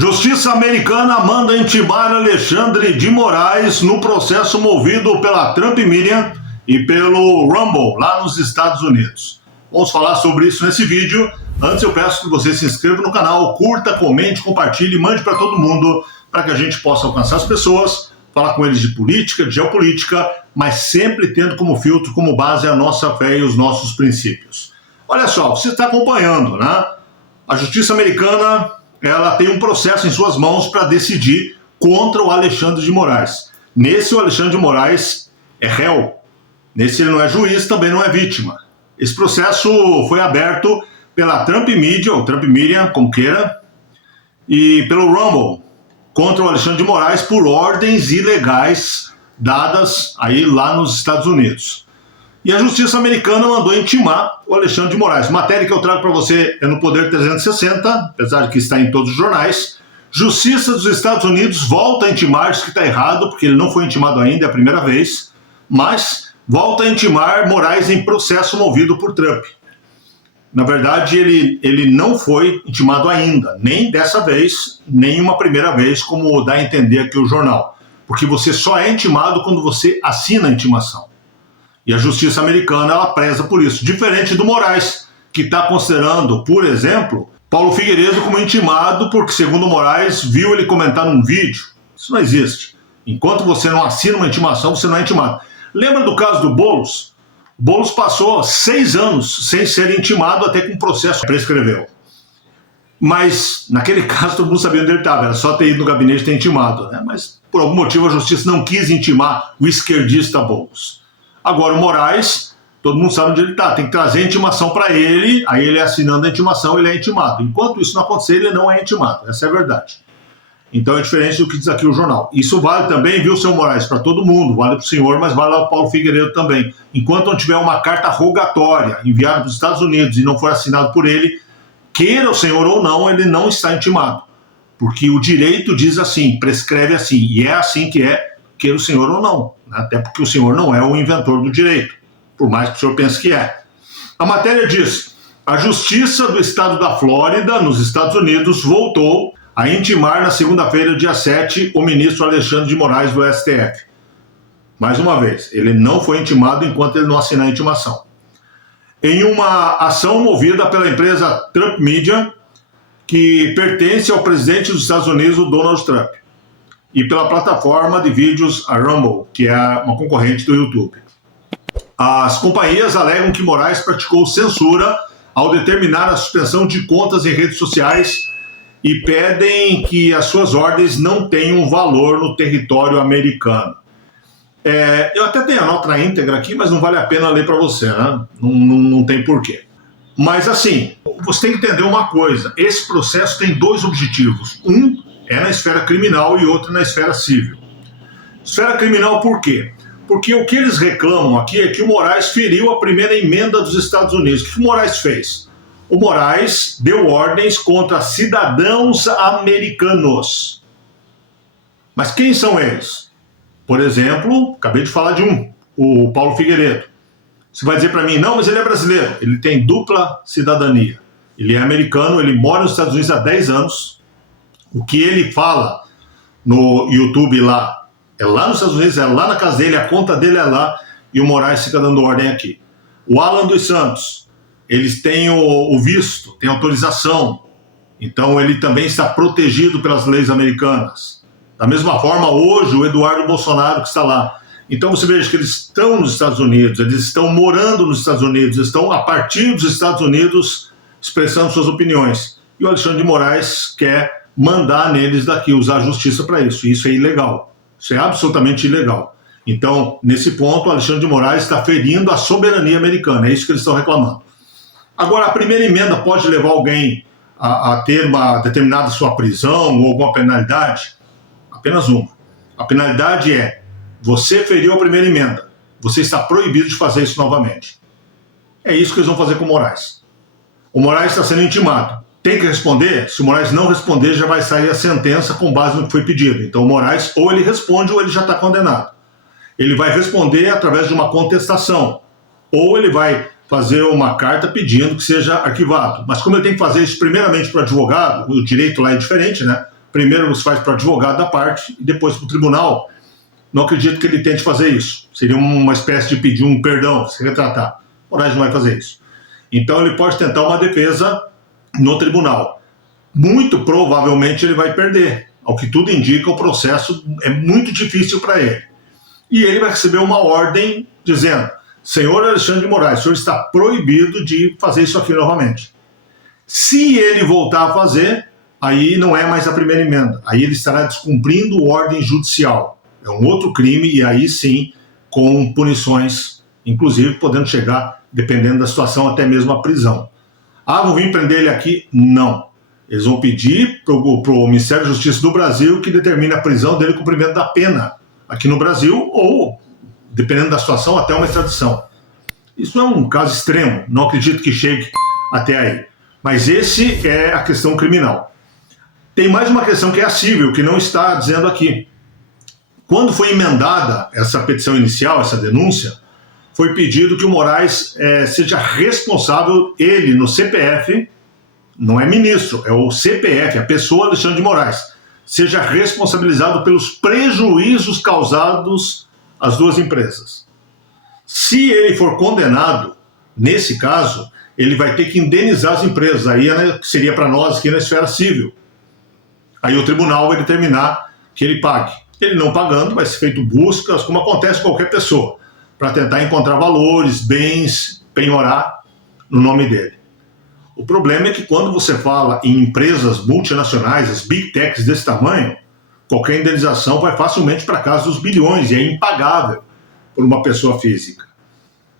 Justiça americana manda intimar Alexandre de Moraes no processo movido pela Trump Media e pelo Rumble, lá nos Estados Unidos. Vamos falar sobre isso nesse vídeo. Antes eu peço que você se inscreva no canal, curta, comente, compartilhe, mande para todo mundo, para que a gente possa alcançar as pessoas, falar com eles de política, de geopolítica, mas sempre tendo como filtro, como base, a nossa fé e os nossos princípios. Olha só, você está acompanhando, né? A justiça americana, ela tem um processo em suas mãos para decidir contra o Alexandre de Moraes. Nesse, o Alexandre de Moraes é réu. Nesse, ele não é juiz, também não é vítima. Esse processo foi aberto pela Trump Media, ou Trump Media, como queira, e pelo Rumble, contra o Alexandre de Moraes por ordens ilegais dadas aí lá nos Estados Unidos. E a justiça americana mandou intimar o Alexandre de Moraes. Matéria que eu trago para você é no Poder 360, apesar de que está em todos os jornais. Justiça dos Estados Unidos volta a intimar, diz que está errado, porque ele não foi intimado ainda, é a primeira vez, mas volta a intimar Moraes em processo movido por Trump. Na verdade, ele não foi intimado ainda, nem dessa vez, nem uma primeira vez, como dá a entender aqui o jornal. Porque você só é intimado quando você assina a intimação. E a justiça americana, ela preza por isso. Diferente do Moraes, que está considerando, por exemplo, Paulo Figueiredo como intimado, porque, segundo o Moraes, viu ele comentar num vídeo. Isso não existe. Enquanto você não assina uma intimação, você não é intimado. Lembra do caso do Boulos? Boulos passou 6 anos sem ser intimado, até que um processo prescreveu. Mas, naquele caso, todo mundo sabia onde ele estava. Era só ter ido no gabinete e ter intimado, né? Mas, por algum motivo, a justiça não quis intimar o esquerdista Boulos. Agora, o Moraes, todo mundo sabe onde ele está. Tem que trazer a intimação para ele, aí ele assinando a intimação, ele é intimado. Enquanto isso não acontecer, ele não é intimado. Essa é a verdade. Então é diferente do que diz aqui o jornal. Isso vale também, viu, seu Moraes, para todo mundo. Vale para o senhor, mas vale ao Paulo Figueiredo também. Enquanto não tiver uma carta rogatória enviada para os Estados Unidos e não for assinado por ele, queira o senhor ou não, ele não está intimado. Porque o direito diz assim, prescreve assim, e é assim que é, queira o senhor ou não. Até porque o senhor não é o inventor do direito, por mais que o senhor pense que é. A matéria diz: a Justiça do Estado da Flórida, nos Estados Unidos, voltou a intimar na segunda-feira, dia 7, o ministro Alexandre de Moraes do STF. Mais uma vez, ele não foi intimado enquanto ele não assinar a intimação. Em uma ação movida pela empresa Trump Media, que pertence ao presidente dos Estados Unidos, o Donald Trump, e pela plataforma de vídeos a Rumble, que é uma concorrente do YouTube. As companhias alegam que Moraes praticou censura ao determinar a suspensão de contas em redes sociais e pedem que as suas ordens não tenham valor no território americano. Eu até tenho a nota na íntegra aqui, mas não vale a pena ler para você, né? Não tem porquê. Mas assim, você tem que entender uma coisa: esse processo tem 2 objetivos. Um é na esfera criminal e outro na esfera civil. Esfera criminal por quê? Porque o que eles reclamam aqui é que o Moraes feriu a primeira emenda dos Estados Unidos. O que o Moraes fez? O Moraes deu ordens contra cidadãos americanos. Mas quem são eles? Por exemplo, acabei de falar de um, o Paulo Figueiredo. Você vai dizer para mim, não, mas ele é brasileiro. Ele tem dupla cidadania. Ele é americano, ele mora nos Estados Unidos há 10 anos. O que ele fala no YouTube lá, é lá nos Estados Unidos, é lá na casa dele, a conta dele é lá, e o Moraes fica dando ordem aqui. O Alan dos Santos, eles têm o visto, tem autorização, então ele também está protegido pelas leis americanas. Da mesma forma, hoje, o Eduardo Bolsonaro, que está lá. Então você veja que eles estão nos Estados Unidos, eles estão morando nos Estados Unidos, estão a partir dos Estados Unidos expressando suas opiniões. E o Alexandre de Moraes quer mandar neles daqui, usar a justiça para isso. E isso é ilegal. Isso é absolutamente ilegal. Então, nesse ponto, o Alexandre de Moraes está ferindo a soberania americana. É isso que eles estão reclamando. Agora, a primeira emenda pode levar alguém a ter uma determinada sua prisão ou alguma penalidade? Apenas uma. A penalidade é: você feriu a primeira emenda. Você está proibido de fazer isso novamente. É isso que eles vão fazer com o Moraes. O Moraes está sendo intimado. Tem que responder? Se o Moraes não responder, já vai sair a sentença com base no que foi pedido. Então o Moraes, ou ele responde ou ele já está condenado. Ele vai responder através de uma contestação. Ou ele vai fazer uma carta pedindo que seja arquivado. Mas como ele tem que fazer isso primeiramente para o advogado, o direito lá é diferente, né? primeiro você faz para o advogado da parte e depois para o tribunal. Não acredito que ele tente fazer isso. Seria uma espécie de pedir um perdão, se retratar. Moraes não vai fazer isso. Então ele pode tentar uma defesa no tribunal. Muito provavelmente ele vai perder. Ao que tudo indica, o processo é muito difícil para ele. E ele vai receber uma ordem dizendo: senhor Alexandre de Moraes, o senhor está proibido de fazer isso aqui novamente. Se ele voltar a fazer, aí não é mais a primeira emenda. Aí ele estará descumprindo ordem judicial. É um outro crime e aí sim com punições, inclusive podendo chegar, dependendo da situação, até mesmo a prisão. Ah, vão vir prender ele aqui? Não. Eles vão pedir para o Ministério da Justiça do Brasil que determine a prisão dele, cumprimento da pena aqui no Brasil ou, dependendo da situação, até uma extradição. Isso é um caso extremo, não acredito que chegue até aí. Mas esse é a questão criminal. Tem mais uma questão que é a civil, que não está dizendo aqui. Quando foi emendada essa petição inicial, essa denúncia, foi pedido que o Moraes seja responsável, ele no CPF, não é ministro, é o CPF, a pessoa Alexandre de Moraes, seja responsabilizado pelos prejuízos causados às duas empresas. Se ele for condenado, nesse caso, ele vai ter que indenizar as empresas, aí seria para nós aqui na esfera civil. Aí o tribunal vai determinar que ele pague. Ele não pagando, vai ser feito buscas, como acontece com qualquer pessoa, para tentar encontrar valores, bens, penhorar no nome dele. O problema é que quando você fala em empresas multinacionais, as big techs desse tamanho, qualquer indenização vai facilmente para casa dos bilhões e é impagável por uma pessoa física.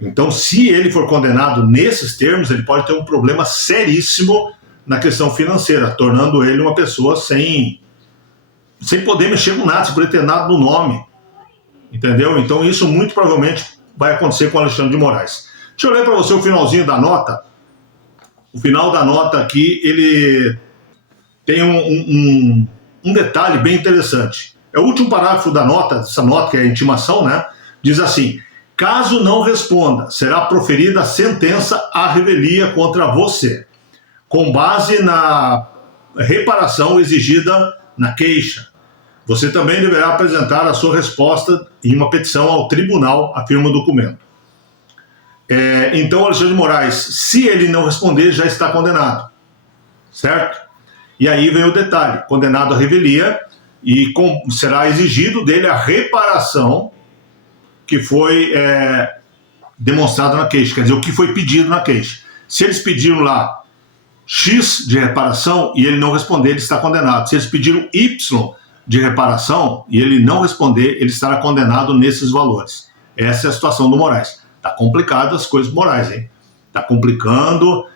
Então, se ele for condenado nesses termos, ele pode ter um problema seríssimo na questão financeira, tornando ele uma pessoa sem poder mexer com nada, sem poder ter nada no nome. Entendeu? Então, isso muito provavelmente vai acontecer com o Alexandre de Moraes. Deixa eu ler para você o finalzinho da nota. O final da nota aqui, ele tem um detalhe bem interessante. É o último parágrafo da nota, essa nota que é a intimação, né? Diz assim: caso não responda, será proferida sentença à revelia contra você, com base na reparação exigida na queixa. Você também deverá apresentar a sua resposta em uma petição ao tribunal, afirma o documento. Então, Alexandre de Moraes, se ele não responder, já está condenado, certo? E aí vem o detalhe: condenado à revelia, e será exigido dele a reparação que foi demonstrada na queixa, quer dizer, o que foi pedido na queixa. Se eles pediram lá X de reparação e ele não responder, ele está condenado. Se eles pediram Y de reparação e ele não responder, ele estará condenado nesses valores. Essa é a situação do Moraes. Tá complicado as coisas do Moraes, hein? Tá complicando.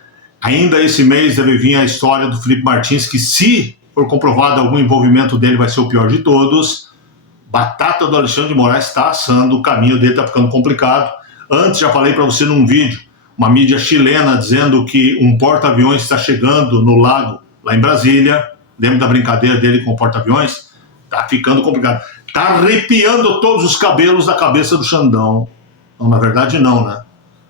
Ainda esse mês deve vir a história do Felipe Martins, que se for comprovado algum envolvimento dele, vai ser o pior de todos. Batata do Alexandre de Moraes está assando, o caminho dele está ficando complicado. Antes já falei para você num vídeo, uma mídia chilena dizendo que um porta-aviões está chegando no lago, lá em Brasília. Lembra da brincadeira dele com o porta-aviões? Tá ficando complicado. Tá arrepiando todos os cabelos da cabeça do Xandão. Não, na verdade não, né?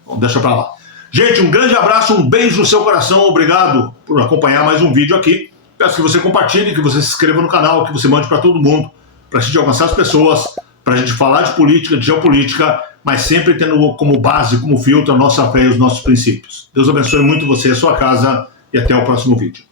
Então deixa pra lá. Gente, um grande abraço, um beijo no seu coração. Obrigado por acompanhar mais um vídeo aqui. Peço que você compartilhe, que você se inscreva no canal, que você mande para todo mundo, para a gente alcançar as pessoas, para a gente falar de política, de geopolítica, mas sempre tendo como base, como filtro, a nossa fé e os nossos princípios. Deus abençoe muito você e a sua casa e até o próximo vídeo.